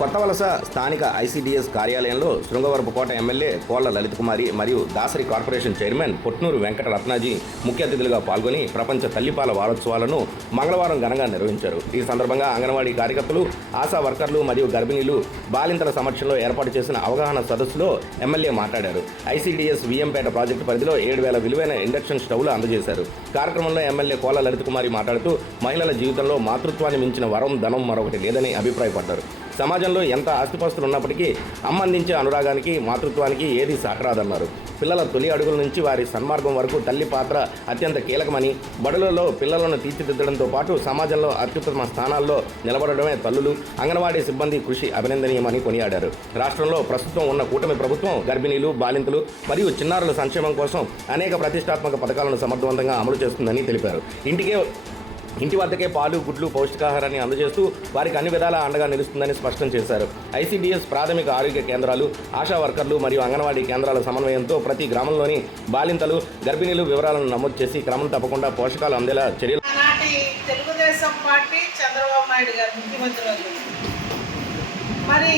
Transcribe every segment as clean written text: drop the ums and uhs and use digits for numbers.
కొత్తవలస స్థానిక ఐసీడీఎస్ కార్యాలయంలో శృంగవరపుకోట ఎమ్మెల్యే కోళ్ల లలితకుమారి మరియు దాసరి కార్పొరేషన్ చైర్మన్ పొట్నూరు వెంకట రత్నాజీ ముఖ్య అతిథులుగా పాల్గొని ప్రపంచ తల్లిపాల వారోత్సవాలను మంగళవారం ఘనంగా నిర్వహించారు. ఈ సందర్భంగా అంగన్వాడీ కార్యకర్తలు, ఆశా వర్కర్లు మరియు గర్భిణీలు బాలింతల సమక్షంలో ఏర్పాటు చేసిన అవగాహన సదస్సులో ఎమ్మెల్యే మాట్లాడారు. ఐసీడీఎస్ విఎంపేట ప్రాజెక్టు పరిధిలో 7,000 విలువైన ఇండక్షన్ స్టవ్లు అందజేశారు. కార్యక్రమంలో ఎమ్మెల్యే కోళ్ల లలితకుమారి మాట్లాడుతూ మహిళల జీవితంలో మాతృత్వాన్ని మించిన వరం, ధనం మరొకటి లేదని అభిప్రాయపడ్డారు. సమాజంలో ఎంత ఆస్తిపాస్తులు ఉన్నప్పటికీ అమ్మ అందించే అనురాగానికి, మాతృత్వానికి ఏది సాకరాదన్నారు. పిల్లల తొలి అడుగుల నుంచి వారి సన్మార్గం వరకు తల్లి పాత్ర అత్యంత కీలకమని, బడులలో పిల్లలను తీర్చిదిద్దడంతో పాటు సమాజంలో అత్యుత్తమ స్థానాల్లో నిలబడడమే తల్లులు, అంగన్వాడీ సిబ్బంది కృషి అభినందనీయమని కొనియాడారు. రాష్ట్రంలో ప్రస్తుతం ఉన్న కూటమి ప్రభుత్వం గర్భిణీలు, బాలింతలు మరియు చిన్నారుల సంక్షేమం కోసం అనేక ప్రతిష్టాత్మక పథకాలను సమర్థవంతంగా అమలు చేస్తుందని తెలిపారు. ఇంటి వద్దకే పాలు, గుడ్లు, పౌష్టికాహారాన్ని అందజేస్తూ వారికి అన్ని విధాలా అండగా నిలుస్తుందని స్పష్టం చేశారు. ఐసీడీఎస్ ప్రాథమిక ఆరోగ్య కేంద్రాలు, ఆశా వర్కర్లు మరియు అంగన్వాడీ కేంద్రాల సమన్వయంతో ప్రతి గ్రామంలోని బాలింతలు, గర్భిణీలు వివరాలను నమోదు చేసి క్రమం తప్పకుండా పోషకాలు అందేలా చర్యలు. తెలుగుదేశం పార్టీ చంద్రబాబు నాయుడు గారు ముఖ్యమంత్రి మరి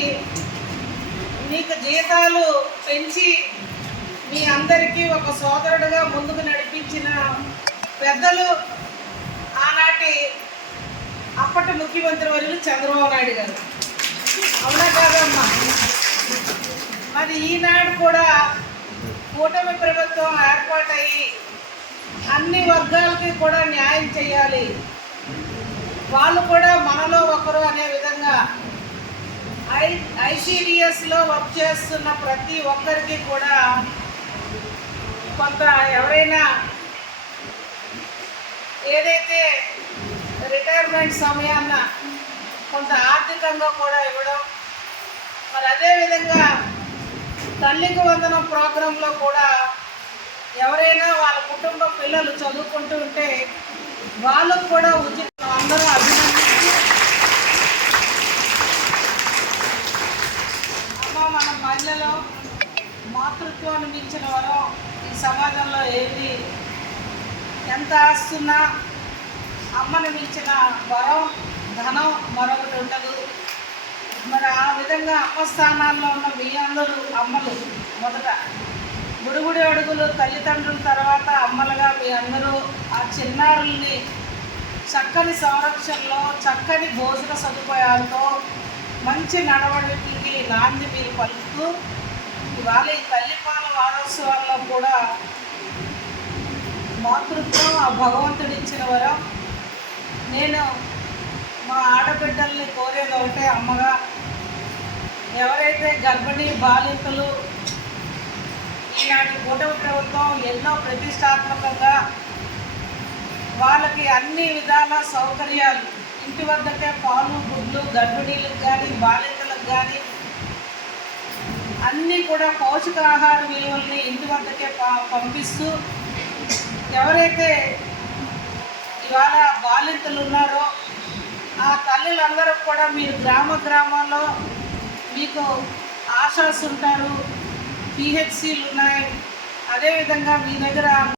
మీకు జీతాలు పెంచి మీ అందరికీ ఒక సోదరుడుగా ముందుకు నడిపించిన పెద్దలు ఆనాటి అప్పటి ముఖ్యమంత్రి వర్యులు చంద్రబాబు నాయుడు గారు. అవునా కాదమ్మా? మరి ఈనాడు కూడా కూటమి ప్రభుత్వం ఏర్పాటయ్యి అన్ని వర్గాలకి కూడా న్యాయం చేయాలి, వాళ్ళు కూడా మనలో ఒకరు అనే విధంగా ఐసీడీఎస్లో వర్క్ చేస్తున్న ప్రతి ఒక్కరికి కూడా కొంత ఎవరైనా ఏదైతే రిటైర్మెంట్ సమయాన్న కొంత ఆర్థికంగా కూడా ఇవ్వడం, మరి అదేవిధంగా తల్లికి వందనం ప్రోగ్రాంలో కూడా ఎవరైనా వాళ్ళ కుటుంబ పిల్లలు చదువుకుంటూ ఉంటే వాళ్ళకు కూడా ఉచితం అందరూ అభినందించి అమ్మ మన మహిళలో మాతృత్వాన్ని మించిన వరం ఈ సమాజంలో ఏది, ఎంత ఆస్తున్నా అమ్మను మించిన వరం, ధనం మరొకటి ఉండదు. మరి ఆ విధంగా అమ్మ స్థానాల్లో ఉన్న మీ అందరూ అమ్మలు మొదట గుడిగుడి అడుగులు తల్లిదండ్రుల తర్వాత అమ్మలుగా మీ అందరూ ఆ చిన్నారుల్ని చక్కని సంరక్షణలో, చక్కని భోజన సదుపాయాలతో, మంచి నడవడికి నాంది మీరు పలుకుతూ ఇవాళ ఈ తల్లిపాల వారోత్సవాల్లో కూడా మాతృత్వం ఆ భగవంతుడు ఇచ్చిన వరం. నేను మా ఆడబిడ్డల్ని కోరేది ఒకటే, అమ్మగా ఎవరైతే గర్భిణీ బాలింతలు ఈనాటి కూటమి ప్రభుత్వం ఎన్నో ప్రతిష్టాత్మకంగా వాళ్ళకి అన్ని విధాల సౌకర్యాలు, ఇంటి వద్దకే పాలు, గుడ్లు, గర్భిణీలకు కానీ బాలింతలకు కానీ అన్నీ కూడా పౌష్టికాహార విలువల్ని ఇంటి వద్దకే పంపిస్తూ ఎవరైతే ఇవాళ బాలింతలు ఉన్నారో ఆ తల్లులందరూ కూడా మీరు గ్రామాల్లో మీకు ఆశాస్ ఉంటారు, పిహెచ్సిలు ఉన్నాయి, అదేవిధంగా మీ దగ్గర